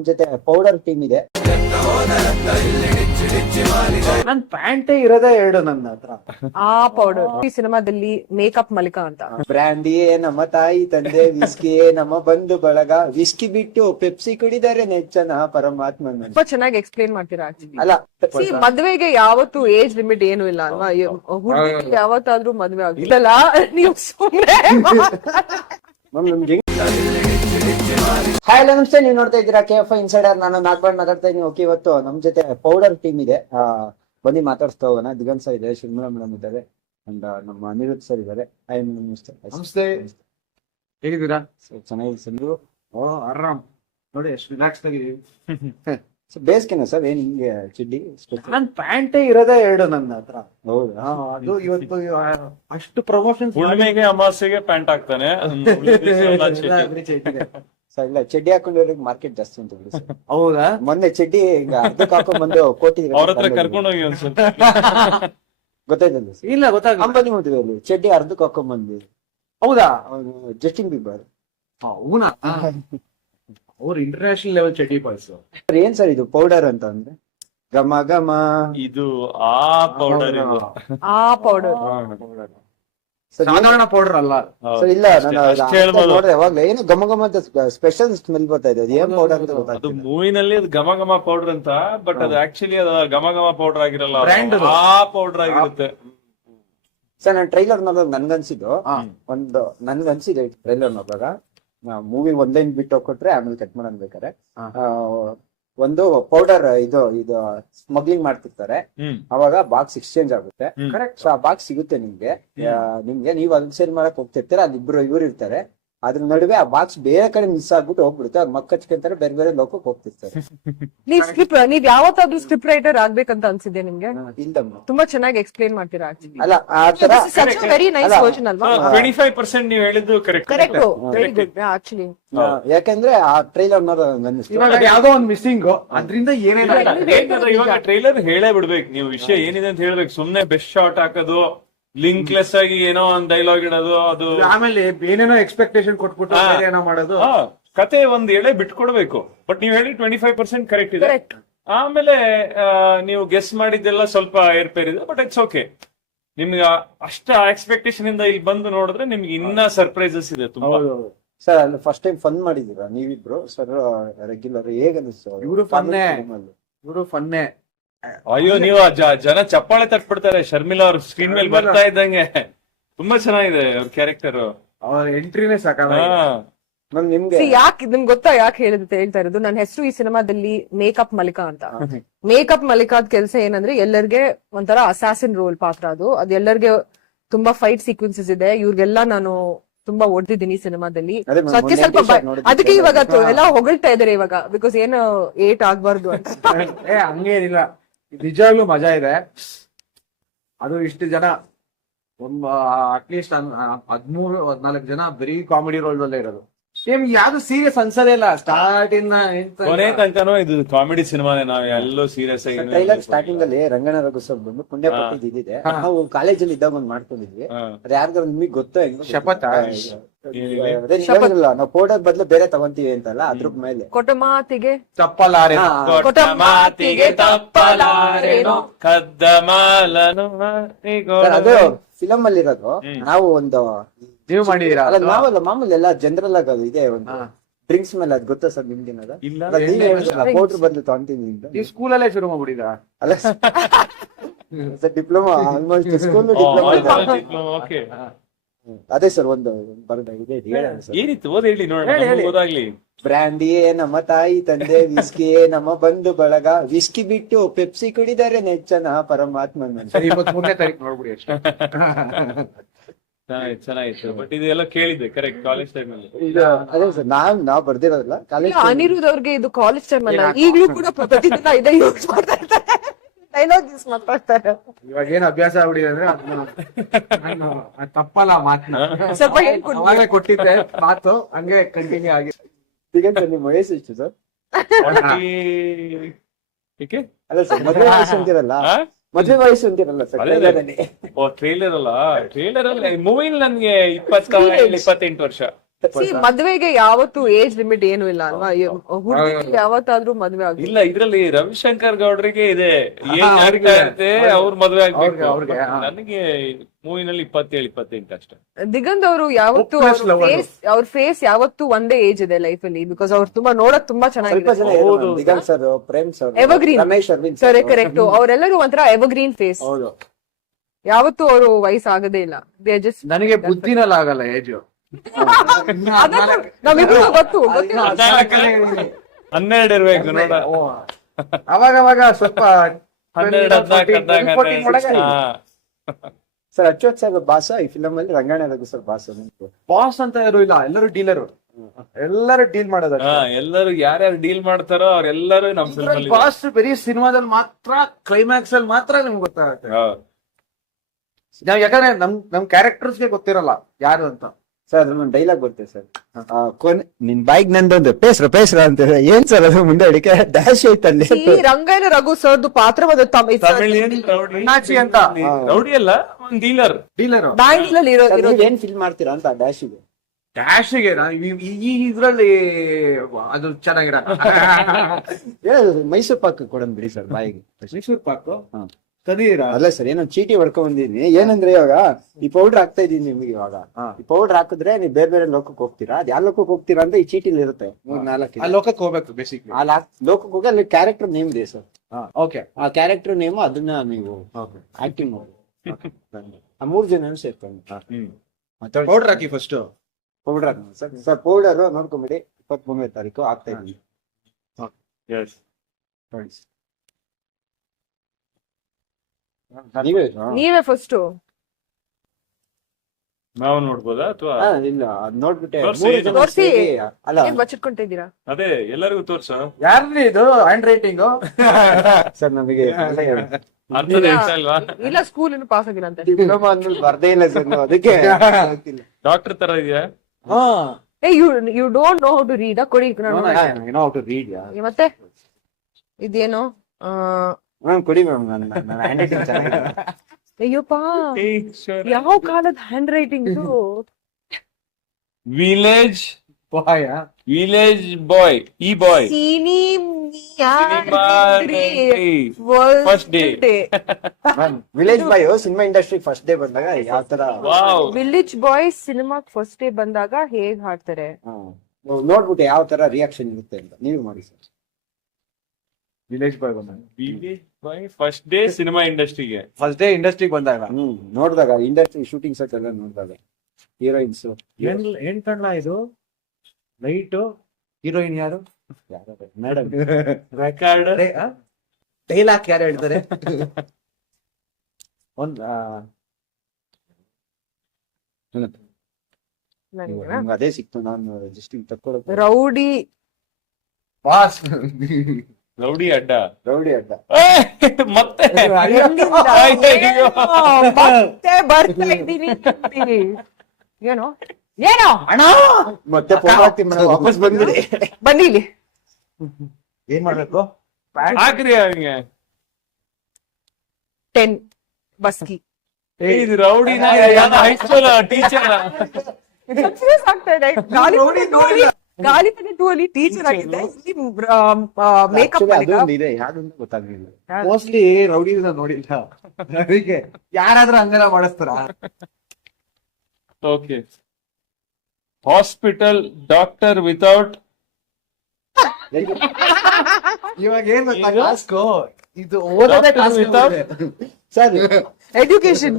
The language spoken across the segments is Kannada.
ನಮ್ ಜೊತೆ ಪೌಡರ್ ಟೀಮ್ ಇದೆ. ನನ್ ಪ್ಯಾಂಟೇ ಇರೋದೇ ಎರಡು ನನ್ನ ಹತ್ರ. ಆ ಪೌಡರ್ ಈ ಸಿನಿಮಾದಲ್ಲಿ ಮೇಕಪ್ ಮಲಿಕಾ ಅಂತ. ಬ್ರ್ಯಾಂಡಿಯೇ ನಮ್ಮ ತಾಯಿ ತಂದೆ ವಿಸ್ಕಿಯೇ ನಮ್ಮ ಬಂಧು ಬಳಗ. ವಿಸ್ಕಿ ಬಿಟ್ಟು ಪೆಪ್ಸಿ ಕುಡಿದಾರೆ ನೆಚ್ಚನ ಪರಮಾತ್ಮನ. ತುಂಬಾ ಚೆನ್ನಾಗಿ ಎಕ್ಸ್ಪ್ಲೇನ್ ಮಾಡ್ತೀರಾ ಅಲ್ಲ ಸಿ ಮದ್ವೆಗೆ ಯಾವತ್ತು ಏಜ್ ಲಿಮಿಟ್ ಏನು ಇಲ್ಲ ಅಲ್ವಾ? ಹುಡುಗಿ ಯಾವತ್ತಾದ್ರೂ ಮದ್ವೆ ಆಗಿಲ್ಲ ನೀವು ಸುಮ್ನೆ ಹಾಯ್ ನಮಸ್ತೆ. ನೀವು ನೋಡ್ತಾ ಇದ್ದೀರಾ ಕೆ ಎಫ್ ಇನ್ಸೈಡರ್ ನಾನು ನಾಗ್ಬಾಡ್ ಮಾತಾಡ್ತಾ ಇದ್ದೀನಿ. ಓಕೆ ಇವತ್ತು ನಮ್ ಜೊತೆ ಪೌಡರ್ ಟೀಮ್ ಇದೆ. ಬನ್ನಿ ಮಾತಾಡ್ಸ್ತಾ ಹೋಗೋಣ. ದಿಗಂತ್ ಸರ್ ಇದೆ ಶಿರ್ಮಲಾ ಮೇಡಮ್ ಇದ್ದಾರೆ. ಅಂಡ್ ನಮ್ಮ ಅನಿರುದ್ಧ ಸರ್ ಇದ್ದಾರೆ. ಹಾಯ್ ನಮಸ್ತೆ. ನಮಸ್ತೆ. ಹೇಗಿದ್ದೀರಾ? ಚೆನ್ನಾಗಿದೆ ಸರ್. ನೀವು? ಓ ಆರಾಮ್. ನೋಡಿ ಎಷ್ಟು ರಿಲ್ಯಾಕ್ಸ್ ಆಗಿದೀವಿ ಸೊ ಬೇಸ್ಗೆನ ಸರ್? ಏನ್ ಹಿಂಗೆ ಚಿಡ್ಡಿ? ನನ್ ಪ್ಯಾಂಟೇ ಇರೋದೇ ಎರಡು ನನ್ನ ಹತ್ರ. ಹೌದಾ? ಅದು ಇವತ್ತು ಅಷ್ಟು ಪ್ರಮೋಷನ್ ಹುಣ್ಣಿಮೆಗೆ ಅಮಾಸೆಗೆ ಪ್ಯಾಂಟ್ ಹಾಕ್ತಾನೆ. ಇಲ್ಲ ಚಡ್ಡಿ ಹಾಕೊಂಡಿರೋರಿಗೆ ಮಾರ್ಕೆಟ್ ಜಾಸ್ತಿ ಅಂತ ಹೇಳಿ ಹೌದಾ? ಮೊನ್ನೆ ಚಡ್ಡಿ ಈಗ ಅರ್ಧಕ್ಕೆ ಹಾಕೊಂಡ್ ಬಂದು ಕೋಟಿ ಅವ್ರ ಹತ್ರ ಕರ್ಕೊಂಡು ಹೋಗಿ ಒಂದ್ಸಲ. ಗೊತ್ತಾಯ್ತಲ್ಲ ಸರ್? ಇಲ್ಲ ಗೊತ್ತಾಗ ಅಂಬಾನಿ ಮದುವೆಯಲ್ಲಿ ಚಡ್ಡಿ ಅರ್ಧಕ್ಕೆ ಹಾಕೊಂಡ್ ಬಂದ್ವಿ ಹೌದಾ? ಜಸ್ಟಿನ್ ಬಿಬರ್ ಅವನಾ ಅವ್ರು ಇಂಟರ್ನ್ಯಾಷನಲ್ ಲೆವೆಲ್ ಚಡ್ಡಿ ಬಾಯ್ಸ್ ಏನ್ ಸರ್ ಇದು ಪೌಡರ್ ಅಂತ ಅಂದ್ರೆ? ಘಮ ಘಮ. ಇದು ಆ ಪೌಡರ್ ಇದು. ಆ ಪೌಡರ್ ಸರ್ ಸಾಧಾರಣ ಪೌಡರ್ ಅಲ್ಲ. ಸರ್ ಇಲ್ಲ ನಾನು ಅಷ್ಟೇ ಹೇಳ್ಬೋದು. ನೋಡಿದೆ ಯಾವಾಗ್ಲೂ ಏನು ಘಮ ಘಮ ಅಂತ ಸ್ಪೆಷಲ್ ಸ್ಮೆಲ್ ಬರ್ತಾ ಇದೆ. ಅದು ಏನ್ ಪೌಡರ್ ಅಂತ ಅದು ಗೊತ್ತಾಗ್ತಿಲ್ಲ ಮೂವಿನಲ್ಲಿ ಅದು ಘಮ ಘಮ ಪೌಡರ್ ಅಂತ ಬಟ್ ಅದು ಆಕ್ಚುಲಿ ಅದು ಘಮ ಘಮ ಪೌಡರ್ ಆಗಿರಲ್ಲ. ಅದು Brand ಅದು. ಆ ಪೌಡರ್ ಆಗಿರುತ್ತೆ. ಸರ್ ನಾನು ಟ್ರೈಲರ್ ನೋಡಿದಾಗ ನನ್ಗನ್ಸಿದ್ದು. ಹಾ. ಒಂದು ನನ್ಗನ್ಸಿದೆ ಟ್ರೈಲರ್ ನೋಡಿದಾಗ. ಮೂವಿ ಒಂದೈನ್ ಬಿಟ್ಟು ಕೊಟ್ರೆ ಆಮೇಲೆ ಕಟ್ ಮಾಡೋಣ ಬೇಕಾರೆ ಆ, ಒಂದು ಪೌಡರ್ ಇದು ಇದು ಸ್ಮಗ್ಲಿಂಗ್ ಮಾಡ್ತಿರ್ತಾರೆ. ಅವಾಗ ಬಾಕ್ಸ್ ಎಕ್ಸ್ಚೇಂಜ್ ಆಗುತ್ತೆ. ಕರೆಕ್ಟ್ ಸೊ ಆ ಬಾಕ್ಸ್ ಸಿಗುತ್ತೆ ನಿಮ್ಗೆ. ನಿಮ್ಗೆ ನೀವು ಅದನ್ನ ಸೇಲ್ ಮಾಡಕ್ ಹೋಗ್ತಿರ್ತೀರ ಅಲ್ಲಿ ಇಬ್ರು ಇವ್ರು ಇರ್ತಾರೆ. ಅದ್ರ ನಡುವೆ ಆ ಬಾಕ್ಸ್ ಬೇರೆ ಕಡೆ ಮಿಸ್ ಆಗ್ಬಿಟ್ಟು ಹೋಗ್ಬಿಡುತ್ತೆ. ಅವ್ರು ಮಕ್ಕಚ್ಕೊಂತಾರೆ ಬೇರೆ ಬೇರೆ ಲೋಕಕ್ಕೆ ಹೋಗ್ತಿರ್ತಾರೆ. ನೀವ್ ಸ್ಕ್ರಿಪ್ಟ್ ನೀವ್ ಯಾವತ್ತಾದ್ರೂ ಸ್ಕ್ರಿಪ್ಟ್ ರೈಟರ್ ಆಗ್ಬೇಕಂತ ಅನ್ಸಿದೆ ನಿಮ್ಗೆ? ತುಂಬಾ ಚೆನ್ನಾಗಿ ಎಕ್ಸ್ಪ್ಲೈನ್ ಮಾಡ್ತೀರಾ ಆಕ್ಚುಲಿ. ಅಲ್ಲ ಆ ತರ ವೆರಿ ನೈಸ್. ವರ್ಷನ್ ಅಲ್ವಾ? ಟ್ವೆಂಟಿ ಫೈವ್ ಪರ್ಸೆಂಟ್ ನೀವು ಹೇಳಿದ್ದು correct correct very good actually ಆ, ಯಾಕಂದ್ರೆ ಆ ಟ್ರೈಲರ್ ಅನ್ನಿಸ್ತು ಇವಾಗ ಯಾವ್ದೋ ಒಂದ್ ಮಿಸ್ಸಿಂಗ್ ಅದ್ರಿಂದ ಏನೇನ ಇವಾಗ ಟ್ರೈಲರ್ ಹೇಳೇ ಬಿಡ್ಬೇಕು. ನೀವು ವಿಷಯ ಏನಿದೆ ಅಂತ ಹೇಳ್ಬೇಕು. ಸುಮ್ನೆ ಬೆಸ್ಟ್ ಶಾಟ್ ಹಾಕೋದು ಲಿಂಕ್ಲೆಸ್ ಆಗಿ ಏನೋ ಒಂದ್ ಡೈಲಾಗ್ ಇಡೋದು ಅದು ಆಮೇಲೆ ಏನೇನೋ ಎಕ್ಸ್ಪೆಕ್ಟೇಷನ್ ಕೊಟ್ಬಿಟ್ಟು. ಬೇರೆ ಏನೋ ಮಾಡೋದು. ಹಾ, ಕತೆ ಒಂದ್ ಎಳೆ ಬಿಟ್ಕೊಡ್ಬೇಕು. ಬಟ್ ನೀವ್ ಹೇಳಿ ಟ್ವೆಂಟಿ ಫೈವ್ ಪರ್ಸೆಂಟ್ ಕರೆಕ್ಟ್ ಇದೆ. ಕರೆಕ್ಟ್ ಆಮೇಲೆ ಆ, ನೀವು ಗೆಸ್ ಮಾಡಿದ್ದೆಲ್ಲ ಸ್ವಲ್ಪ ಏರ್ಪೇರ್ ಇದೆ ಬಟ್ ಇಟ್ಸ್ ಓಕೆ ನಿಮ್ಗೆ ಅಷ್ಟ ಎಕ್ಸ್ಪೆಕ್ಟೇಷನ್ ಇಂದ ಇಲ್ಲಿ ಬಂದು ನೋಡಿದ್ರೆ ನಿಮ್ಗೆ ಇನ್ನ ಸರ್ಪ್ರೈಸಸ್ ಇದೆ ತುಂಬಾ. ಸರ್ ಅಲ್ಲಿ ಫಸ್ಟ್ ಟೈಮ್ ಫನ್ ಮಾಡಿದೀರಾ ನೀವಿಬ್ರು? ಸರ್ ರೆಗ್ಯುಲರ್ ಹೇಗನ್ನಿಸ್ತು? ಇವ್ರು fun ಏ. ಇವರು ಫನ್ನೇ ಅಯ್ಯೋ ನೀವು ಜನ ಚಪ್ಪಾಳೆ ತಟ್ಬಿಡ್ತಾರೆ. ಶರ್ಮಿಲಾ ಅವ್ರ ಸ್ಕ್ರೀನ್ ಮೇಲೆ ಬರ್ತಾ ಇದ್ದಂಗೆ. ತುಂಬಾ ಚೆನ್ನಾಗಿದೆ ಅವ್ರ ಕ್ಯಾರೆಕ್ಟರ್ ಅವ್ರ ಎಂಟ್ರಿನೇ ಸಾಕಲ್ಲ ನಿಮ್ಗೆ ಯಾಕೆ ನಿಮ್ಗೆ ಗೊತ್ತಾ ಯಾಕೆ ಹೇಳಿದಂತ ಹೇಳ್ತಾ ಇರೋದು? ನನ್ನ ಹೆಸರು ಈ ಸಿನಿಮಾದಲ್ಲಿ ಮೇಕಪ್ ಮಲಿಕಾ ಅಂತ. ಮೇಕಪ್ ಮಲಿಕಾದ್ ಕೆಲಸ ಏನಂದ್ರೆ ಎಲ್ಲರಿಗೆ ಒಂಥರ ಅಸಾಸಿನ್ ರೋಲ್ ಪಾತ್ರ ಅದು. ಅದು ಎಲ್ಲರಿಗೆ ತುಂಬಾ ಫೈಟ್ ಸೀಕ್ವೆನ್ಸಸ್ ಇದೆ. ಇವ್ರಿಗೆಲ್ಲ ನಾನು ತುಂಬಾ ಓಡ್ತಿದ್ದೀನಿ ಈ ಸಿನಿಮಾದಲ್ಲಿ. ಅದೇ ಅದಕ್ಕೆ ಸ್ವಲ್ಪ ಅದಕ್ಕೆ ಇವಾಗ ಎಲ್ಲ ಹೊಗಳ್ತಾ ಇದಾರೆ ಇವಾಗ. ಬಿಕಾಸ್ ಏನು ಏಟ್ ಆಗ್ಬಾರ್ದು ಅಂತ. ಹಂಗೇನಿಲ್ಲ. ನಿಜವಾಗ್ಲೂ ಮಜಾ ಇದೆ. ಅದು ಇಷ್ಟು ಜನ ಒಂದು ಅಟ್ಲೀಸ್ಟ್ ಹದ್ಮೂರು, ಹದ್ನಾಲ್ಕು ಜನ ಬರೀ ಕಾಮಿಡಿ ರೋಲ್ ಅಲ್ಲೇ ಇರೋದು. ಸೇಮ್ ಯಾವ್ದು ಸೀರಿಯಸ್ ಅನ್ಸದೇ ಇಲ್ಲ. ಸ್ಟಾರ್ಟ್ ಇಂದ ಕೊನೆ ತನಕನೂ ಇದು ಕಾಮಿಡಿ ಸಿನಿಮಾನೇ ನಾವ್ ಎಲ್ಲೋ ಸೀರಿಯಸ್ ಆಗಿ ಟ್ರೈಲರ್ ಸ್ಟಾರ್ಟಿಂಗ್ ಅಲ್ಲಿ ರಂಗನ ರಘು ಸರ್ ಬಂದು ಪುಣ್ಯ ಪಟ್ಟಿದ್ದು ಇದಿದೆ ಹಾ. ನಾವು ಕಾಲೇಜಲ್ಲಿ ಇದ್ದಾಗ ಒಂದ್ ಮಾಡ್ಕೊಂಡಿದ್ವಿ. ಅದ್ ಯಾರ್ಗಾರ ನಿಮಗೆ ಗೊತ್ತೋ ಹೆಂಗ್ ಶಪಥ? ನೀವ್ ನಾವು ಪೌಡರ್ ಬದಲು ಬೇರೆ ತಗೊಂತೀವಿ ಅಂತಲ್ಲ ಅದ್ರ ಮೇಲೆ. ಕೊಟ್ಟ ಮಾತಿಗೆ ತಪ್ಪಲಾರೆ. ಹಾ. ಕೊಟ್ಟ ಮಾತಿಗೆ ತಪ್ಪಲಾರೇನೋ. ಕದ್ದ ಮಾಲನು ಅದು ಫಿಲಮ್ ಅಲ್ಲಿರೋದು ನಾವು ಒಂದು ನೀವು ಮಾಡಿದೀರಾ ಅಲ್ಲ ನಾವಲ್ಲ ಮಾಮೂಲಿ ಎಲ್ಲ ಜನರಲ್ ಆಗಿ ಅದು ಇದೆ ಒಂದು. ಡ್ರಿಂಕ್ಸ್ ಮೇಲೆ ಅದ್ ಗೊತ್ತಾ ಸರ್ ನಿಮ್ಗೇನದ ಇಲ್ಲ ನೀವ್ ಹೇಳಿದ್ರಲ್ಲ Drinks. ಪೌಡರ್ ಬಂದು ತಗೊಂತೀನಿ ನೀವು ಸ್ಕೂಲ್ ಅಲ್ಲೇ ಶುರು ಮಾಡ್ಬಿಡಿದ ಅಲ್ಲ sir diploma almost school diploma okay ಅದೇ ಸರ್ ಒಂದು ಬರದ ಇದೆ ಇದು ಸರ್ ಏನಿತ್ತು? ಓದ್ ಹೇಳಿ ಹೇಳಿ. ಓದಾಗ್ಲಿ. ಬ್ರ್ಯಾಂಡಿಯೇ ನಮ್ಮ ತಾಯಿ ತಂದೆ ವಿಸ್ಕಿಯೇ ನಮ್ಮ ಬಂಧು ಬಳಗ. ವಿಸ್ಕಿ ಬಿಟ್ಟು ಪೆಪ್ಸಿ ಕುಡಿದರೆ ನೆಚ್ಚನ ಪರಮಾತ್ಮನ. ಮೂರನೇ ತಾರೀಕು ನೋಡ್ಬಿಡಿ ಅಷ್ಟೇ. ಚೆನ್ನಾಗಿತ್ತು ಚೆನ್ನಾಗಿತ್ತು. ಬಟ್ ಇದೆಲ್ಲ ಕೇಳಿದ್ದೆ ಕರೆಕ್ಟ್ ಕಾಲೇಜ್ ಟೈಮ್ ಅಲ್ಲಿ. ಅದೇ ಸರ್ ನಾವ್ ನಾವ್ ಬರ್ದಿರೋದಿಲ್ಲ ಕಾಲೇಜ್ ಅನಿರುದ್ ಅವ್ರಿಗೆ ಇದು ಕಾಲೇಜ್ ಟೈಮ್ ಅಲ್ಲ. ಈಗ್ಲೂ ಕೂಡ ಪ್ರತಿದಿನ ಇದೇ ಯೂಸ್ ಮಾಡ್ತಾ ಇರ್ತಾರೆ. ಡೈಲಾಗ್ ಯೂಸ್ ಮಾತಾಡ್ತಾರೆ ಇವಾಗ ಏನ್ ಅಭ್ಯಾಸ ಆಗ್ಬಿಡಿದೆ ಅಂದ್ರೆ ಅದ್ ತಪ್ಪಲ್ಲ ಮಾತನ್ನ ಸ್ವಲ್ಪ ಹೇಳ್ಕೊಡಿ. ಅವಾಗಲೇ ಕೊಟ್ಟಿದ್ದೆ ಮಾತು ಹಂಗೆ ಕಂಟಿನ್ಯೂ ಆಗಿ ದಿಗಂತ ನಿಮ್ ವಯಸ್ಸು ಎಷ್ಟು ಸರ್? ಏಕೆ? ಅಲ್ಲ ಸರ್ ಮದುವೆ ಅಂತಿರಲ್ಲ? ಮದ್ವೆ ವಯಸ್ಸು ಅಂತಿರಲ್ಲ ಸರ್ ಅದೇ, ಟ್ರೈಲರಲ್ಲಿ. ಓ ಟ್ರೇಲರ್ ಅಲ್ಲ? ಟ್ರೇಲರ್ ಅಲ್ಲಿ ಮೂವಿಲ್ ನನ್ಗೆ ಇಪ್ಪತ್ತ್ ಇಪ್ಪತ್ತೆಂಟು ವರ್ಷ. ಮದ್ವೆಗೆ ಯಾವತ್ತು ಏಜ್ ಲಿಮಿಟ್ ಏನು ಇಲ್ಲ ಅಲ್ವಾ? ಹುಡುಗಿ ಯಾವತ್ತಾದ್ರೂ ಮದ್ವೆ ಆಗ ಇಲ್ಲ ಇದ್ರಲ್ಲಿ ರವಿಶಂಕರ್ ಗೌಡ್ರಿಗೆ ಇದೆ. ಅವ್ರ ಮದ್ವೆ ಆಗ್ಬೇಕು. ನನಗೆ ಮೂವಿನಲ್ಲಿ ಇಪ್ಪತ್ತೇಳು ಇಪ್ಪತ್ತೆಂಟು ಅಷ್ಟೇ. ದಿಗಂತ್ ಅವರು ಯಾವತ್ತು ಅವ್ರ ಫೇಸ್ ಯಾವತ್ತು ಒಂದೇ ಏಜ್ ಇದೆ ಲೈಫ್ ಅಲ್ಲಿ ಬಿಕಾಸ್ ಅವ್ರು ತುಂಬಾ ನೋಡಕ್ ತುಂಬಾ ಚೆನ್ನಾಗಿ ಚೆನ್ನಾಗಿದೆ ದಿಗಂತ್ ಸರ್ ಕರೆಕ್ಟ್ ಅವರೆಲ್ಲರೂ ಒಂಥರ ಎವರ್ಗ್ರೀನ್ ಫೇಸ್ ಹೌದು. ಯಾವತ್ತು ಅವರು ವಯಸ್ಸಾಗದೇ ಇಲ್ಲ. ದೇ ಜಸ್ಟ್ ನನಗೆ ಬುದ್ಧಿನಲ್ಲಿ ಆಗಲ್ಲ ಏಜ್ ನಮ್ಮಿಬ್ರು ಗೊತ್ತು ಗೊತ್ತಿಲ್ಲ. ಹನ್ನೆರಡು ಇರ್ಬೇಕು ನೋಡ. ಅವಾಗ ಅವಾಗ ಸ್ವಲ್ಪ ಹನ್ನೆರಡು ಹದ್ನಾಲ್ಕು ಹದ್ನಾಲ್ಕು ಸರ್ ಅಚ್ಚೋತ್ ಸರ್ ಬಾಸ ಈ ಫಿಲಮ್ ಅಲ್ಲಿ ರಂಗಾಯಣ ಸರ್ ಬಾಸ ಬಾಸ್ ಅಂತ ಯಾರು ಇಲ್ಲ ಎಲ್ಲರೂ ಡೀಲರು. ಎಲ್ಲರೂ ಡೀಲ್ ಮಾಡೋದ ಹಾ ಎಲ್ಲರೂ ಯಾರ್ಯಾರು ಡೀಲ್ ಮಾಡ್ತಾರೋ ಅವ್ರೆಲ್ಲರೂ ನಮ್ ಬಾಸ್ ಬರೀ ಸಿನಿಮಾದಲ್ಲಿ ಮಾತ್ರ ಕ್ಲೈಮ್ಯಾಕ್ಸ್ ಅಲ್ಲಿ ಮಾತ್ರ ನಿಮ್ಗೆ ಗೊತ್ತಾಗುತ್ತೆ. ನಾವ್ ಯಾಕಂದ್ರೆ ನಮ್ ನಮ್ ಕ್ಯಾರೆಕ್ಟರ್ಸ್ಗೆ ಗೊತ್ತಿರಲ್ಲ ಯಾರು ಅಂತ. ಸರ್ ಅದ್ರಲ್ಲಿ ಡೈಲಾಗ್ ಬರುತ್ತೆ ಸರ್. ಆ, ಕೊನೆ ನಿನ್ ಬೈಕ್ ನಂದೊಂದು ಪೇಸ್ರ ಪೇಸ್ರ ಅಂತ. ಏನ್ ಸರ್ ಅದು ಮುಂದೆ ಅಡಿಕೆ ಡ್ಯಾಶ್ ಐತಲ್ಲಿ ಈ ರಂಗಾಯಣ ರಘು ಸರ್ದು ಪಾತ್ರ ಒಂದು ತಮಿಳಿಯನ್ ರೌಡಿ ಅಣ್ಣಾಚಿ ಅಂತ. ರೌಡಿ ಅಲ್ಲ ಒಂದ್ ಡೀಲರ್ ಡೀಲರ್ ಬ್ಯಾಂಗ್ಳೂರಲ್ಲಿ ಇರೋ ನೀವ್ ಏನ್ ಫೀಲ್ ಮಾಡ್ತೀರಾ ಅಂತ ಡ್ಯಾಶ್ ಇದೆ ಡ್ಯಾಶ್ಗೆ ಈ ಇದ್ರಲ್ಲಿ ಅದು ಚೆನ್ನಾಗಿರ ಏ, ಮೈಸೂರ್ ಪಾಕ್ ಕೊಡೋಣ ಬಿಡಿ ಸರ್ ಬಾಯಿಗೆ. ಮೈಸೂರು ಪಾಕು? ಅಲ್ಲ ಸರ್ ಏನೋ ಚೀಟಿ ಹೊಡ್ಕೊಂಡ್ ಬಂದಿದ್ದೀನಿ. ಏನಂದ್ರೆ ಇವಾಗ ಈ ಪೌಡರ್ ಹಾಕ್ತಾ ಇದೀನಿ ನಿಮ್ಗೆ ಇವಾಗ. ಈ ಪೌಡರ್ ಹಾಕಿದ್ರೆ ನೀವು ಬೇರೆ ಬೇರೆ ಲೋಕಕ್ಕೆ ಹೋಗ್ತೀರಾ? ಅದ್ ಯಾವ ಲೋಕಕ್ಕೆ ಹೋಗ್ತೀರಾ ಅಂತ ಈ ಚೀಟಿಲಿ ಇರುತ್ತೆ. ಮೂರ್ ನಾಲ್ಕು ಆ ಲೋಕಕ್ಕೆ ಹೋಗ್ಬೇಕು ಬೇಸಿಕ್ಲಿ ಆ ಲೋಕಕ್ಕೆ ಹೋಗಿ ಅಲ್ಲಿ ಕ್ಯಾರೆಕ್ಟರ್ ನೇಮ್ ಇದೆ ಸರ್. ಓಕೆ ಆ ಕ್ಯಾರೆಕ್ಟರ್ ನೇಮ್ ಅದನ್ನ ನೀವು ಆಕ್ಟಿಂಗ್ ಮಾಡಿ ಆ ಮೂರ್ ಜನ ಸೇರ್ಕೊಂಡು. ಪೌಡರ್ ಹಾಕಿ first powder sir sir powder ನೋಡ್ಕೊಂಬಿಡಿ. ಇಪ್ಪತ್ತ್ ಮೂರನೇ ತಾರೀಕು ಆಗ್ತಾ ಇದೀನಿ ನೋಡಿ ನೀವೇ. ನೀವೇ ಫಸ್ಟ್ ನಾವು ನೋಡ್ಬೋದಾ ಅಥವಾ ಹಾ, ಇಲ್ಲ ಅದ್ ನೋಡ್ಬಿಟ್ಟೆ. ತೋರ್ಸಿ. ಮೂರು ಜನ ತೋರ್ಸಿ. ಸೇರಿ, ಅಲ್ಲ. ಏನ್ ಬಚ್ಚಿಟ್ಕೊಂಡಿದ್ದೀರಾ ಅದೇ ಎಲ್ಲರಿಗೂ ತೋರ್ಸ. ಯಾರ್ರಿ ಇದು ಹ್ಯಾಂಡ್ ರೈಟಿಂಗ್ ಸರ್ ನಮಗೆ ಅರ್ಥದ ಹೇಳ್ತಾ ಇಲ್ವಾ ಇಲ್ಲ ಸ್ಕೂಲ್ ಇನ್ನು ಪಾಸ್ ಆಗಿಲ್ಲ ಅಂತ. ಡಿಪ್ಲೊಮಾ ಅಂದ್ಮೇಲೆ ಬರ್ದೇ ಇಲ್ಲ ಸರ್ ನಾವು ಅದಕ್ಕೆ. ಗೊತ್ತಿಲ್ಲ. ಡಾಕ್ಟರ್ ತರ ಇದೆಯಾ? ಹಾ. ಏ you you don't know how to read ಕೊಡಿ ನಾನು ಹಾ, you know how to read, yeah. ಮತ್ತೆ? ಇದೇನು? ಆ, ಮ್ಯಾಮ್ ಕೊಡಿ ಮ್ಯಾಮ್ ನನ್ನ ನನ್ನ ಹ್ಯಾಂಡ್ ರೈಟಿಂಗ್ ಚೆನ್ನಾಗಿದೆ. ಅಯ್ಯಪ್ಪ ಯಾವ ಕಾಲದ ಹ್ಯಾಂಡ್ ರೈಟಿಂಗ್ ಇದು ವಿಲೇಜ್ ಬಾಯ ವಿಲೇಜ್ ಬಾಯ್ ಈ boy. First day village boy cinema industry first day ಬಂದಾಗ ಯಾವ ತರ? Village boy cinema first day ಬಂದಾಗ ಹೇಗ್ ಹಾಡ್ತಾರೆ? ನೋಡ್ಬಿಟ್ಟು ಯಾವ ತರ ರಿಯಾಕ್ಷನ್ ಇರುತ್ತೆ ಅಂತ ನೀವು ಮಾಡಿ ಸರ್. ವಿಲೇಜ್ ಬಾಯ್ ಬಂದಾಗ. ಫಸ್ಟ್ ಡೇ ಸಿನಿಮಾ ಇಂಡಸ್ಟ್ರಿಗೆ ಫಸ್ಟ್ ಡೇ ಇಂಡಸ್ಟ್ರಿಗೆ ಬಂದಾಗ. ಹ್ಮ್ ನೋಡಿದಾಗ ಇಂಡಸ್ಟ್ರಿ ಶೂಟಿಂಗ್ ಸೆಟ್ ಎಲ್ಲ ನೋಡಿದಾಗ. ಹೀರೋಯಿನ್ಸ್ ಏನ್ ಏನ್ ಕಣ್ಣ ಇದು? ಲೈಟ್ ಹೀರೋಯಿನ್ ಯಾರು? ಮೇಡಮ್ ರೆಕಾರ್ಡ್ ಡೈಲಾಗ್ ಯಾರು ಹೇಳ್ತಾರೆ? ಒಂದ್? ಅದೇ ಸಿಕ್ತು ನಾನು ರೌಡಿ. ಬಾಸ್ ರೌಡಿ ಅಡ್ಡ. ರೌಡಿ ಅಡ್ಡ. ಏ, ಮತ್ತೆ? ಎಲ್ಲಿಂದ? ಅಯ್ಯಯ್ಯೋ. ಏನೋ, ಮತ್ತೆ ಬರ್ತಾ ಇದ್ದೀನಿ ಇಲ್ಲಿ. ಏನೋ? ಏನೋ? ಅಣ್ಣ! ಮತ್ತೆ ಫೋನ್ ಹಾಕ್ತೀನಿ ಮೇಡಮ್ ವಾಪಸ್ ಬಂದ್ಬಿಡಿ. ಬನ್ನಿ ಇಲ್ಲಿ. ಏನ್ ಮಾಡ್ಬೇಕು? ಹಾಕ್ರಿ ಅವನಿಗೆ. ಟೆನ್ ಬಸ್ಕಿ. ಇದು ರೌಡಿನ ಹೈಸ್ಕೂಲ್ ಟೀಚರ್ ಕನ್ಫ್ಯೂಸ್ ಆಗ್ತಾ ಇದೆ. ಗಾಳಿ ರೌಡಿ ಗಾಳಿ ಟೂ ಅಲ್ಲಿ ಟೀಚರ್ ಆಗಿದ್ದೆ. ಇಲ್ಲಿ ಮೇಕಪ್ ಇದೆ ಯಾವ್ದೊಂದು ಗೊತ್ತಾಗ್ಲಿಲ್ಲ. ಮೋಸ್ಟ್ಲಿ ರೌಡಿ ನೋಡಿಲ್ಲ. ಅದಕ್ಕೆ ಯಾರಾದ್ರೂ ಹಂಗೆಲ್ಲ ಮಾಡಿಸ್ತಾರ? ಓಕೆ ಹಾಸ್ಪಿಟಲ್ ಡಾಕ್ಟರ್ ವಿತೌಟ್ ಇವಾಗ ಏನ್ ಗೊತ್ತಾ? ಟಾಸ್ಕ್ ಇದು ಓದೋದೇ task without- sir. Education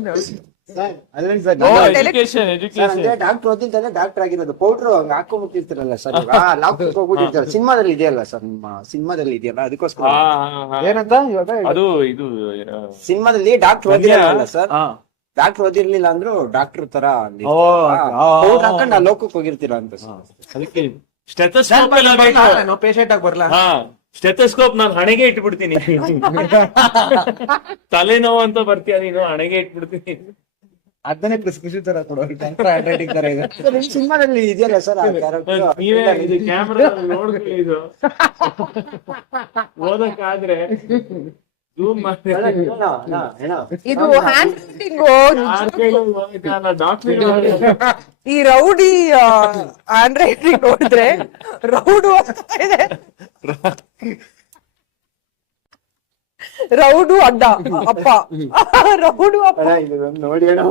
doctor ಓದಿದ್ದಾನೆ ಡಾಕ್ಟರ್ ಆಗಿರೋದು. ಪೌಡರ್ ಹಂಗ ಹಾಕೊಂಡ್ಬಿಟ್ಟಿರ್ತಾರಲ್ಲ ಸರ್ ಲಾಕ್ ಹೋಗ್ಬಿಟ್ಟಿರ್ತಾರೆ ಸಿನಿಮಾದಲ್ಲಿ ಇದೆಯಲ್ಲ ಸರ್ ನಿಮ್ಮ ಸಿನಿಮಾದಲ್ಲಿ ಇದೆಯಲ್ಲ? ಅದಕ್ಕೋಸ್ಕರ. ಏನಂತ ಇವಾಗ ಅದು ಇದು ಸಿನಿಮಾದಲ್ಲಿ ಡಾಕ್ಟರ್ ಓದಿರಲ್ಲ ಸರ್. ಡಾಕ್ಟರ್ ಓದಿರ್ಲಿಲ್ಲ ಅಂದ್ರು ಡಾಕ್ಟರ್ ತರ ಪೌಡರ್ ಹಾಕೊಂಡು ಆ ಲೋಕಕ್ಕೆ ಹೋಗಿರ್ತೀರಾ ಅಂತ ಅದಕ್ಕೆ ಸ್ಟೆಥೋಸ್ಕೋಪ್ ನಾವು ಪೇಷಂಟ್ ಆಗಿ ಬರ್ಲಾ? ಹಾ ಸ್ಟೆಥೋಸ್ಕೋಪ್ ನಾನು ಹಣೆಗೆ ಇಟ್ಬಿಡ್ತೀನಿ. ತಲೆನೋವು ಅಂತ ಬರ್ತೀಯ ನೀನು ಹಣೆಗೆ ಇಟ್ಬಿಡ್ತೀನಿ. ಅದನ್ನೇ ಪ್ರಿಸ್ಕ್ರಿಪ್ಷನ್ ತರ ಕೊಡೋರು ಹ್ಯಾಂಡ್ ರೈಟಿಂಗ್ ತರ ಇದೆ. ಸರ್, ನಿಮ್ ಸಿನಿಮಾದಲ್ಲಿ ಇದೆಯಲ್ಲ ಸರ್ ಆ ನೀವೇ ಕ್ಯಾರೆಕ್ಟರ್ ಇದು ಕ್ಯಾಮ್ರಾ ನೋಡ್ಕೊಳ್ಳಿ ಇದು. ಓದಕ್ಕಾದ್ರೆ Zoom ಮಾಡಿ. ಇದು ಹ್ಯಾಂಡ್ ರೈಟಿಂಗ್ ಡಾಕ್ಟ್ರಿ ಈ ರೌಡಿ ಹ್ಯಾಂಡ್ ರೈಟಿಂಗ್ ನೋಡಿದ್ರೆ ರೌಡು ಇದೆ. ರೌಡು ಅಡ್ಡ. ಅಪ್ಪ. ರೌಡು ಅಪ್ಪ. ನೋಡಿ ಅಣ್ಣ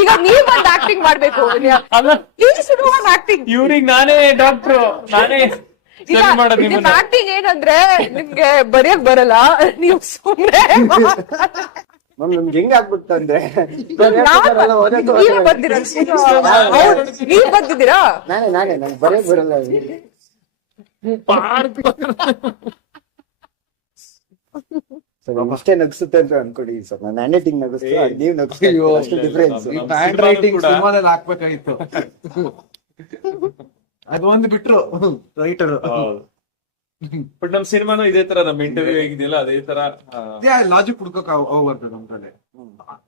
ಈಗ ನೀವ್ ಒಂದ್ ಆಕ್ಟಿಂಗ್ ಮಾಡ್ಬೇಕು ಆಕ್ಟಿಂಗ್ ಇವ್ರಿಗೆ ನಾನೇ ಡಾಕ್ಟ್ರು ನಾನೇ ನಿಮ್ಮನ್ನ. ಆಕ್ಟಿಂಗ್ ಏನಂದ್ರೆ ನಿಮ್ಗೆ ಬರೆಯಕ್ ಬರಲ್ಲ. ನೀವ್ ಸುಮ್ನೆ ಮ್ಯಾಮ್ ನಿಮ್ಗೆ ಹೆಂಗ್ ಆಗ್ಬಿಡ್ತು ಅಂದ್ರೆ? ನೀವೇ ಬಂದಿರ? ಹೌದು ನೀವ್ ಬಂದಿದ್ದೀರಾ? ನಾನೇ ನಾನೇ ನಂಗೆ ಬರೆಯಕ್ ಬರಲ್ಲ. ಅಷ್ಟೇ ನಗ್ಸುತ್ತೆ ಅಂತ ಅನ್ಕೊಡಿ. ಸರ್ ನಾನು ನಗಿಸ್ತು ನೀವ್ ನಗಿಸ್ತೀವಿ ಅಯ್ಯೋ, ಅಷ್ಟು ಡಿಫ್ರೆನ್ಸ್ ನಮ್ಮ ಹ್ಯಾಂಡ್ ಸಿನಿಮಾನು ರೈಟಿಂಗ್ ಕೂಡ- ಸಿನಿಮಾದಲ್ಲಿ ಹಾಕ್ಬೇಕಾಗಿತ್ತು. ಅದು ಒಂದು ಬಿಟ್ರು ರೈಟರ್. ಬಟ್ ನಮ್ ಸಿನಿಮಾನು ಇದೇ ತರ ನಮ್ ಇಂಟರ್ವ್ಯೂ ಹೇಗಿದೆಯಲ್ಲ ಅದೇ ತರ ಆ, ಲಾಜಿಕ್ ಹುಡ್ಕೋಕ್ ಹೋಗ್ಬಾರ್ದು ಕಡೆ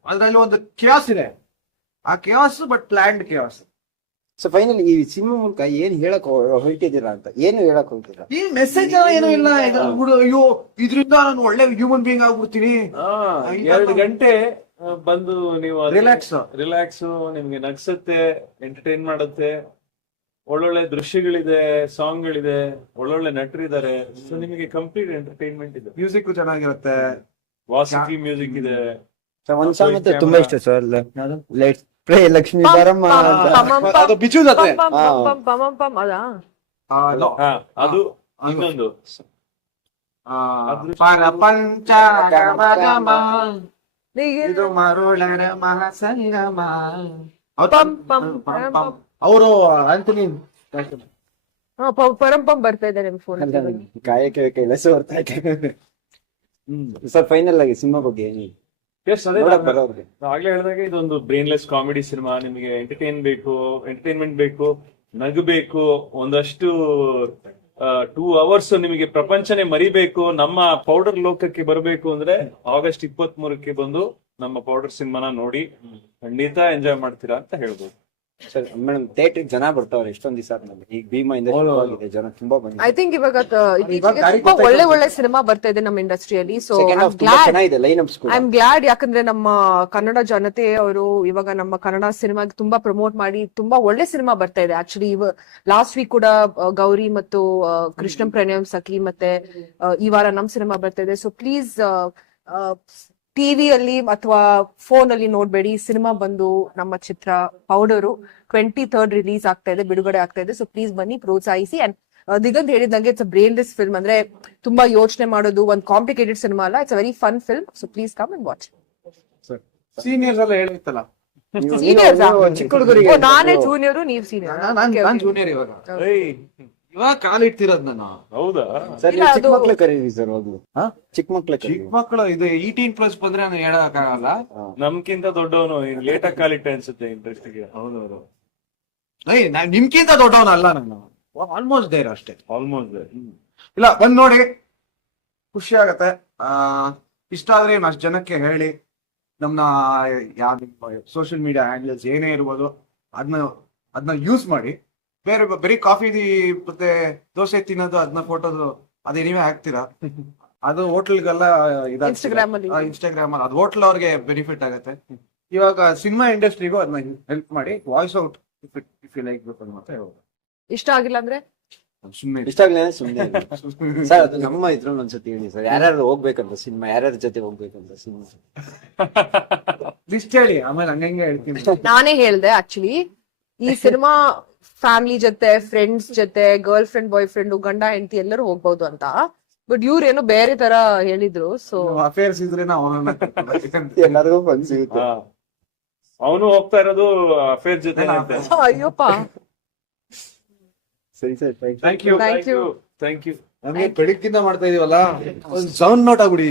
ಅದ್ರಲ್ಲಿ ಒಂದು ಕ್ಯಾಸ್ ಇದೆ. ಆ chaos but planned chaos so final ಈ ಸಿನಿಮಾ ಮೂಲಕ ಏನ್ ಹೇಳಕ್ ಹೊರಟಿದ್ದೀರಾ ಅಂತ ಏನು ಹೇಳಕ್ ಹೋಗ್ತೀರಾ ಈ ಮೆಸೇಜ್ ಏನೂ ಇಲ್ಲ ಹುಡು ಅಯ್ಯೋ ಇದ್ರಿಂದ ನಾನು ಒಳ್ಳೆ ಹ್ಯೂಮನ್ ಬೀಯಿಂಗ್ ಆಗ್ಬಿಡ್ತೀನಿ. ಆ, ಎರಡು ಗಂಟೆ ಆ, ಬಂದು ನೀವು ರಿಲ್ಯಾಕ್ಸ್ ರಿಲ್ಯಾಕ್ಸ್ ನಿಮ್ಗೆ ನಗ್ಸುತ್ತೆ ಎಂಟರ್ಟೈನ್ ಮಾಡುತ್ತೆ. ಒಳ್ಳೊಳ್ಳೆ ದೃಶ್ಯಗಳಿದೆ ಸಾಂಗ್ಗಳಿದೆ ಒಳ್ಳೊಳ್ಳೆ ನಟರಿದ್ದಾರೆ. ಸೊ ನಿಮಗೆ ಕಂಪ್ಲೀಟ್ ಎಂಟರ್ಟೈನ್ಮೆಂಟ್ ಇದೆ. ಮ್ಯೂಸಿಕ್ ಚೆನ್ನಾಗಿರುತ್ತೆ. ವಾಸಿಫಿ ಮ್ಯೂಸಿಕ್ ಇದೆ. ಸರ್ ಒಂದ್ ಸಾಂಗ್ ಮತ್ತೆ ತುಂಬಾ ಇಷ್ಟ ಸರ್ ಲೆಟ್ಸ್ ಪ್ರೇ ಲಕ್ಷ್ಮಿ ಬರಮ್ಮ ಅಂತ. ಅದು ಬಿಚು ಜೊತೆ ಪಮ್ ಪಮ್ ಅದಾ. ಹಾ. ಇನ್ನೊಂದು ಆ, ಪರಪಂಚ ಗಮ ಇದು ಮರುಳರ ಮಹಾಸಂಗಮ ಪಮ್ ಪಮ್ ಪಮ್. ಅವರು ಆಂಟನಿ ಹಾ, ಪ- ಪರಂ ಪಮ್ ಬರ್ತಾ ಇದೆ ನಿಮ್ ಫೋನ್ ಕಾಯಕ್ಕೆ ಕೈಲಾಸ ಬರ್ತಾ ಇದೆ ಸರ್ ಫೈನಲ್ ಆಗಿ ಸಿನಿಮಾ ಬಗ್ಗೆ ಎಸ್ ಅದೇ ನೋಡಕ್ ಆಗ್ಲೇ ಹೇಳಿದಾಗ ಇದೊಂದು ಬ್ರೈನ್ಲೆಸ್ ಕಾಮಿಡಿ ಸಿನಿಮಾ. ನಿಮಗೆ ಎಂಟರ್ಟೈನ್ ಬೇಕು ಎಂಟರ್ಟೈನ್ಮೆಂಟ್ ಬೇಕು ನಗಬೇಕು ಒಂದಷ್ಟು ಟೂ ಅವರ್ಸ್ ನಿಮಗೆ ಪ್ರಪಂಚನೇ ಮರಿಬೇಕು ನಮ್ಮ ಪೌಡರ್ ಲೋಕಕ್ಕೆ ಬರಬೇಕು ಅಂದ್ರೆ ಆಗಸ್ಟ್ ಇಪ್ಪತ್ತ್ ಮೂರಕ್ಕೆ ಬಂದು ನಮ್ಮ ಪೌಡರ್ ಸಿನಿಮಾನ ನೋಡಿ ಖಂಡಿತ ಎಂಜಾಯ್ ಮಾಡ್ತೀರಾ ಅಂತ ಹೇಳ್ಬೋದು. ಸರ್ ಮೇಡಮ್ ಥಿಯೇಟರ್ ಜನ ಬರ್ತಾವ್ರೆ ಎಷ್ಟೊಂದ್ ದಿವಸ ಆದ್ಮೇಲೆ. ಈಗ ಭೀಮಾ ಇಂದ. ಶುರುವಾಗಿದೆ ಜನ ತುಂಬಾ ಐ ಥಿಂಕ್ ಇವಾಗ ತ- ಇತ್ತೀಚೆಗೆ ತುಂಬಾ ಒಳ್ಳೆ ಒಳ್ಳೆ ಸಿನಿಮಾ ಬರ್ತಾ ಇದೆ ನಮ್ಮ ಇಂಡಸ್ಟ್ರಿಯಲ್ಲಿ. ಸೊ ಸೆಕೆಂಡ್ ಹಾಫ್ ತುಂಬಾ ಚೆನ್ನಾಗಿದೆ ಲೈನ್ ಅಪ್ಸ್ ಕೂಡ ಐ ಆಮ್ ಗ್ಲಾಡ್ ಯಾಕಂದ್ರೆ ನಮ್ಮ ಕನ್ನಡ ಜನತೆ ಅವರು ಇವಾಗ ನಮ್ಮ ಕನ್ನಡ ಸಿನಿಮಾಗೆ ತುಂಬಾ ಪ್ರಮೋಟ್ ಮಾಡಿ ತುಂಬಾ ಒಳ್ಳೆ ಸಿನಿಮಾ ಬರ್ತಾ ಇದೆ. ಆಕ್ಚುಲಿ ಇವ ಲಾಸ್ಟ್ ವೀಕ್ ಕೂಡ ಆ, ಗೌರಿ ಮತ್ತು ಆ, ಕೃಷ್ಣಂ ಪ್ರಣಯಂ ಸಖಿ ಮತ್ತೆ ಆ, ಈ ವಾರ ನಮ್ ಸಿನಿಮಾ ಬರ್ತಾ ಇದೆ. ಸೊ ಪ್ಲೀಸ್ ಟಿವಿಯಲ್ಲಿ ಅಥವಾ ಫೋನ್ ಅಲ್ಲಿ ನೋಡ್ಬೇಡಿ ಸಿನಿಮಾ ಬಂದು ನಮ್ಮ ಚಿತ್ರ ಪೌಡರು ಟ್ವೆಂಟಿ ಥರ್ಡ್ ರಿಲೀಸ್ ಆಗ್ತಾ ಇದೆ ಬಿಡುಗಡೆ ಆಗ್ತಾ ಇದೆ. ಸೊ ಪ್ಲೀಸ್ ಬನ್ನಿ ಪ್ರೋತ್ಸಾಹಿಸಿ. ಅಂಡ್ ದಿಗಂತ್ ಹೇಳಿದಂಗೆ ಇಟ್ಸ್ ಬ್ರೇನ್ಲೆಸ್ ಫಿಲ್ಮ್ ಅಂದ್ರೆ ತುಂಬಾ ಯೋಚನೆ ಮಾಡೋದು ಒಂದು ಕಾಂಪ್ಲಿಕೇಟೆಡ್ ಸಿನಿಮಾ ಅಲ್ಲ it's very fun film so please come and watch seniors ಎಲ್ಲ ಹೇಳಿತ್ತಲ್ಲ? ನೀವು- Seniors ಚಿಕ್ಕ ಹುಡುಗರಿಗೆ ನಾನೇ ಜೂನಿಯರ್ ನೀವು ಸೀನಿಯರ್ ನಾನು ಜೂನಿಯರ್ ಇವಾಗ. ಏಯ್, ಇವಾಗ ಕಾಲಿಡ್ತಿರೋದ್ ನಾನು. ಹೌದಾ? ಸರ್ ನೀವು ಚಿಕ್ಕ ಅದು- ಮಕ್ಳು ಕರೀರಿ ಸರ್ ಹಾ? ಚಿಕ್ಕ ಮಕ್ಳು ಚಿಕ್ಕ ಮಕ್ಕಳು ಇದು ಏಟೀನ್ ಪ್ಲಸ್ ಬಂದ್ರೆ ನಾನು ಹೇಳಕ್ಕಾಗಲ್ಲ. ನಮ್ಕಿಂತ ದೊಡ್ಡವನು ಲೇಟ್ ಆಗಿ ಕಾಲಿಟ್ಟೆ ಅನ್ಸುತ್ತೆ ಇಂಟ್ರೆಸ್ಟ್ಗೆ ಹೌದೌದು. ಏಯ್ ನಾನ್ ದೊಡ್ಡವನು ಅಲ್ಲ ನಾನು. ಆಲ್ಮೋಸ್ಟ್ ದೇರ್ ಅಷ್ಟೇ. ಆಲ್ಮೋಸ್ಟ್ ಇಲ್ಲ ಬಂದ್ ನೋಡಿ. ಖುಷಿ ಆಗತ್ತೆ. ಆ ಇಷ್ಟ ಆದ್ರೆ ಅಷ್ಟು ಜನಕ್ಕೆ ಹೇಳಿ. ನಮ್ನ ಯಾವ ಸೋಷಿಯಲ್ ಮೀಡಿಯಾ ಹ್ಯಾಂಡಲ್ಸ್ ಏನೇ ಇರ್ಬೋದು ಅದನ್ನ ಅದನ್ನ ಯೂಸ್ ಮಾಡಿ. ಬೇರೆ ಬರೀ ಕಾಫಿ ಮತ್ತೆ ದೋಸೆ ತಿನ್ನೋದು ಅದನ್ನ ಫೋಟೋದು ಅದೇ ನೀವೇ ಹಾಕ್ತೀರಾ? ಅದು ಹೋಟ್ಲ್ಗೆಲ್ಲ ಇನ್ಸ್ಟಾಗ್ರಾಮ್ ಅಲ್ಲಿ. ಇನ್ಸ್ಟಾಗ್ರಾಮ್ ಅಲ್ಲಿ. ಅದು ಹೋಟ್ಲ್ ಅವ್ರಿಗೆ ಬೆನಿಫಿಟ್ ಆಗುತ್ತೆ. ಇವಾಗ ಸಿನಿಮಾ ಇಂಡಸ್ಟ್ರಿಗೂ ಅದನ್ನ ಹೆಲ್ಪ್ ಮಾಡಿ voice out if if you like ಬೇಕು ಅಂತ ಹೇಳ್ಬೋದು ಇಷ್ಟ ಆಗಿಲ್ಲ ಅಂದ್ರೆ? ಸುಮ್ಮನೆ ಇಷ್ಟ ಆಗ್ಲೇ ಸುಮ್ಮನೆ ಸರ್ ಅದು ನಮ್ಮ ಇದ್ರಲ್ಲಿ ಒಂದ್ಸತಿ ಹೇಳಿ ಸರ್. ಯಾರ್ಯಾರು ಹೋಗ್ಬೇಕಂತ ಸಿನಿಮಾ ಯಾರ್ಯಾರ ಜೊತೆ ಹೋಗ್ಬೇಕಂತ ಸಿನಿಮಾ ಲಿಸ್ಟ್ ಹೇಳಿ. ಆಮೇಲೆ ಹಂಗಂಗೆ ಹೇಳ್ತೀನಿ. ನಾನೇ ಹೇಳ್ದೆ ಆಕ್ಚುಲಿ ಈ ಸಿನಿಮಾ ಫ್ಯಾಮಿಲಿ ಜೊತೆ ಫ್ರೆಂಡ್ಸ್ ಜೊತೆ ಗರ್ಲ್ ಫ್ರೆಂಡ್ ಬಾಯ್ ಫ್ರೆಂಡ್ ಗಂಡ ಹೆಂಡತಿ ಎಲ್ಲರೂ ಹೋಗ್ಬಹುದು ಅಂತ. ಬಟ್ ಇವ್ರೇನೋ ಬೇರೆ ತರ ಹೇಳಿದ್ರು ಸೊ ಅಫೇರ್ಸ್ ಇದ್ರೆ ಎಲ್ಲರಿಗೂ ಫನ್ ಸಿಗುತ್ತೆ. ಅವನು ಹೋಗ್ತಾ ಇರೋದು ಅಫೇರ್ ಜೊತೆ ಅಯ್ಯಪ್ಪ. ಸರಿ ಸರಿ thank thank you thank you ನಮಗೆ ಬೆಳಗ್ಗಿಂದ ಮಾಡ್ತಾ ಇದೀವಲ್ಲ? ಒಂದು ಸೌಂಡ್ ನೋಟ್ ಆಗ್ಬಿಡಿ